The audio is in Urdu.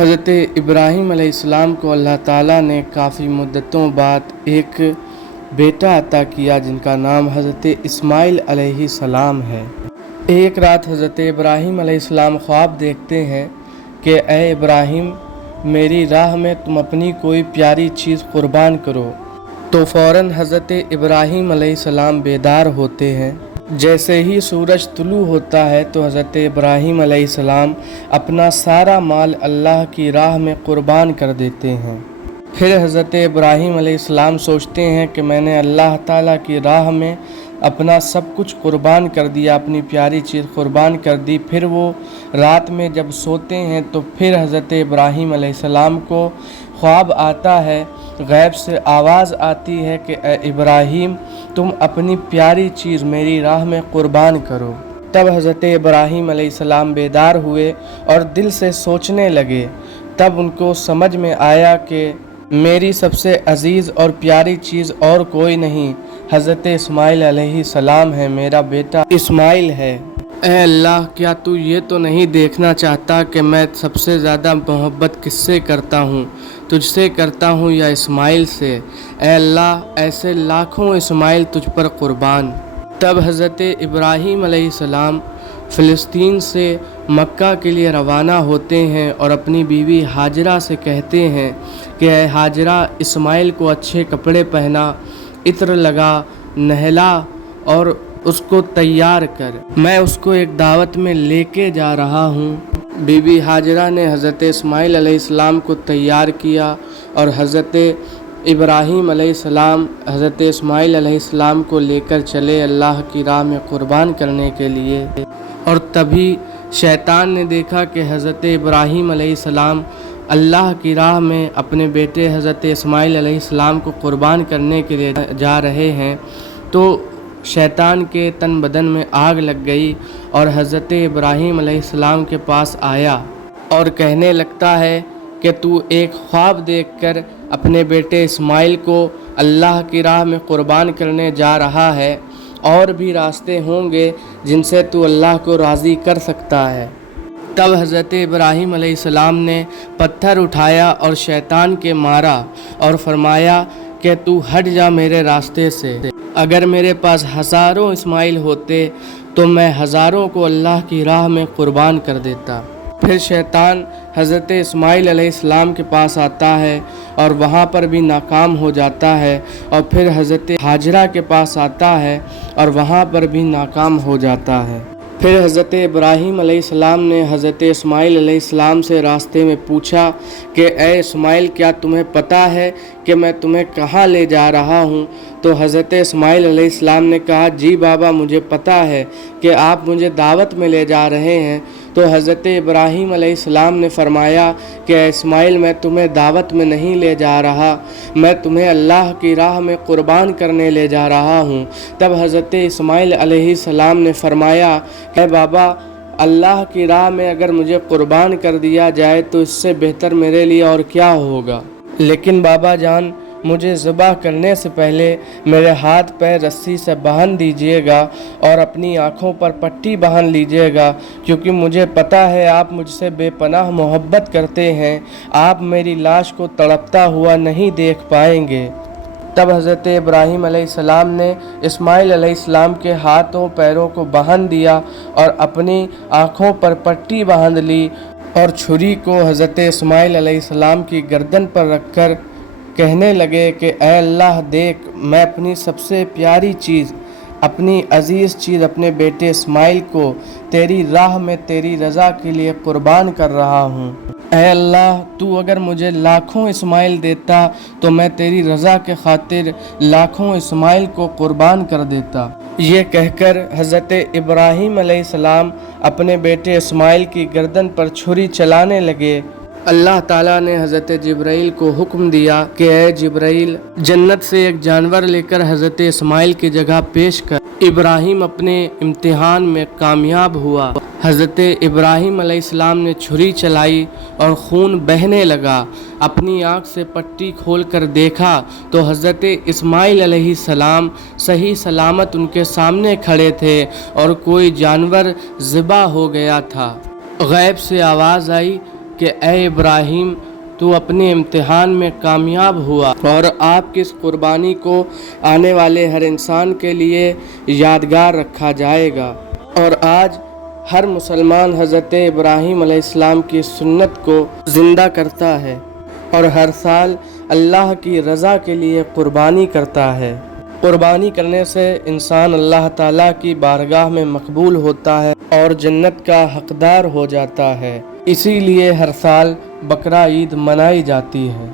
حضرت ابراہیم علیہ السلام کو اللہ تعالیٰ نے کافی مدتوں بعد ایک بیٹا عطا کیا جن کا نام حضرت اسماعیل علیہ السلام ہے۔ ایک رات حضرت ابراہیم علیہ السلام خواب دیکھتے ہیں کہ اے ابراہیم، میری راہ میں تم اپنی کوئی پیاری چیز قربان کرو۔ تو فوراً حضرت ابراہیم علیہ السلام بیدار ہوتے ہیں۔ جیسے ہی سورج طلوع ہوتا ہے تو حضرت ابراہیم علیہ السلام اپنا سارا مال اللہ کی راہ میں قربان کر دیتے ہیں۔ پھر حضرت ابراہیم علیہ السلام سوچتے ہیں کہ میں نے اللہ تعالیٰ کی راہ میں اپنا سب کچھ قربان کر دیا، اپنی پیاری چیز قربان کر دی۔ پھر وہ رات میں جب سوتے ہیں تو پھر حضرت ابراہیم علیہ السلام کو خواب آتا ہے، غیب سے آواز آتی ہے کہ اے ابراہیم، تم اپنی پیاری چیز میری راہ میں قربان کرو۔ تب حضرت ابراہیم علیہ السلام بیدار ہوئے اور دل سے سوچنے لگے۔ تب ان کو سمجھ میں آیا کہ میری سب سے عزیز اور پیاری چیز اور کوئی نہیں، حضرت اسماعیل علیہ السلام ہے، میرا بیٹا اسماعیل ہے۔ اے اللہ، کیا تو یہ تو نہیں دیکھنا چاہتا کہ میں سب سے زیادہ محبت کس سے کرتا ہوں، تجھ سے کرتا ہوں یا اسماعیل سے؟ اے اللہ، ایسے لاکھوں اسماعیل تجھ پر قربان۔ تب حضرت ابراہیم علیہ السلام فلسطین سے مکہ کے لیے روانہ ہوتے ہیں اور اپنی بیوی ہاجرہ سے کہتے ہیں کہ اے ہاجرہ، اسماعیل کو اچھے کپڑے پہنا، عطر لگا، نہلا اور اس کو تیار کر، میں اس کو ایک دعوت میں لے کے جا رہا ہوں۔ بی بی ہاجرہ نے حضرت اسماعیل علیہ السلام کو تیار کیا اور حضرت ابراہیم علیہ السلام حضرت اسماعیل علیہ السلام کو لے کر چلے اللہ کی راہ میں قربان کرنے کے لیے۔ اور تبھی شیطان نے دیکھا کہ حضرت ابراہیم علیہ السلام اللہ کی راہ میں اپنے بیٹے حضرت اسماعیل علیہ السلام کو قربان کرنے کے لیے جا رہے ہیں، تو شیطان کے تن بدن میں آگ لگ گئی اور حضرت ابراہیم علیہ السلام کے پاس آیا اور کہنے لگتا ہے کہ تو ایک خواب دیکھ کر اپنے بیٹے اسماعیل کو اللہ کی راہ میں قربان کرنے جا رہا ہے، اور بھی راستے ہوں گے جن سے تو اللہ کو راضی کر سکتا ہے۔ تب حضرت ابراہیم علیہ السلام نے پتھر اٹھایا اور شیطان کے مارا اور فرمایا کہ تو ہٹ جا میرے راستے سے، اگر میرے پاس ہزاروں اسماعیل ہوتے تو میں ہزاروں کو اللہ کی راہ میں قربان کر دیتا۔ پھر شیطان حضرت اسماعیل علیہ السلام کے پاس آتا ہے اور وہاں پر بھی ناکام ہو جاتا ہے، اور پھر حضرت ہاجرہ کے پاس آتا ہے اور وہاں پر بھی ناکام ہو جاتا ہے۔ پھر حضرت ابراہیم علیہ السلام نے حضرت اسماعیل علیہ السلام سے راستے میں پوچھا کہ اے اسماعیل، کیا تمہیں پتہ ہے کہ میں تمہیں کہاں لے جا رہا ہوں؟ تو حضرت اسماعیل علیہ السلام نے کہا جی بابا، مجھے پتہ ہے کہ آپ مجھے دعوت میں لے جا رہے ہیں۔ تو حضرت ابراہیم علیہ السلام نے فرمایا کہ اے اسماعیل، میں تمہیں دعوت میں نہیں لے جا رہا، میں تمہیں اللہ کی راہ میں قربان کرنے لے جا رہا ہوں۔ تب حضرت اسماعیل علیہ السلام نے فرمایا کہ بابا، اللہ کی راہ میں اگر مجھے قربان کر دیا جائے تو اس سے بہتر میرے لیے اور کیا ہوگا، لیکن بابا جان، مجھے ذبح کرنے سے پہلے میرے ہاتھ پیر رسی سے باندھ دیجیے گا اور اپنی آنکھوں پر پٹی باندھ لیجیے گا، کیونکہ مجھے پتہ ہے آپ مجھ سے بے پناہ محبت کرتے ہیں، آپ میری لاش کو تڑپتا ہوا نہیں دیکھ پائیں گے۔ تب حضرت ابراہیم علیہ السلام نے اسماعیل علیہ السلام کے ہاتھوں پیروں کو باندھ دیا اور اپنی آنکھوں پر پٹی باندھ لی، اور چھری کو حضرت اسماعیل علیہ السلام کی گردن پر رکھ کر کہنے لگے کہ اے اللہ، دیکھ، میں اپنی سب سے پیاری چیز، اپنی عزیز چیز، اپنے بیٹے اسماعیل کو تیری راہ میں تیری رضا کے لیے قربان کر رہا ہوں۔ اے اللہ، تو اگر مجھے لاکھوں اسماعیل دیتا تو میں تیری رضا کے خاطر لاکھوں اسماعیل کو قربان کر دیتا۔ یہ کہہ کر حضرت ابراہیم علیہ السلام اپنے بیٹے اسماعیل کی گردن پر چھری چلانے لگے۔ اللہ تعالیٰ نے حضرت جبرائیل کو حکم دیا کہ اے جبرائیل، جنت سے ایک جانور لے کر حضرت اسماعیل کی جگہ پیش کر۔ ابراہیم اپنے امتحان میں کامیاب ہوا۔ حضرت ابراہیم علیہ السلام نے چھری چلائی اور خون بہنے لگا۔ اپنی آنکھ سے پٹی کھول کر دیکھا تو حضرت اسماعیل علیہ السلام صحیح سلامت ان کے سامنے کھڑے تھے اور کوئی جانور ذبح ہو گیا تھا۔ غیب سے آواز آئی کہ اے ابراہیم تو اپنے امتحان میں کامیاب ہوا اور آپ کی اس قربانی کو آنے والے ہر انسان کے لیے یادگار رکھا جائے گا۔ اور آج ہر مسلمان حضرت ابراہیم علیہ السلام کی سنت کو زندہ کرتا ہے اور ہر سال اللہ کی رضا کے لیے قربانی کرتا ہے۔ قربانی کرنے سے انسان اللہ تعالیٰ کی بارگاہ میں مقبول ہوتا ہے اور جنت کا حقدار ہو جاتا ہے، اسی لیے ہر سال بقرہ عید منائی جاتی ہے۔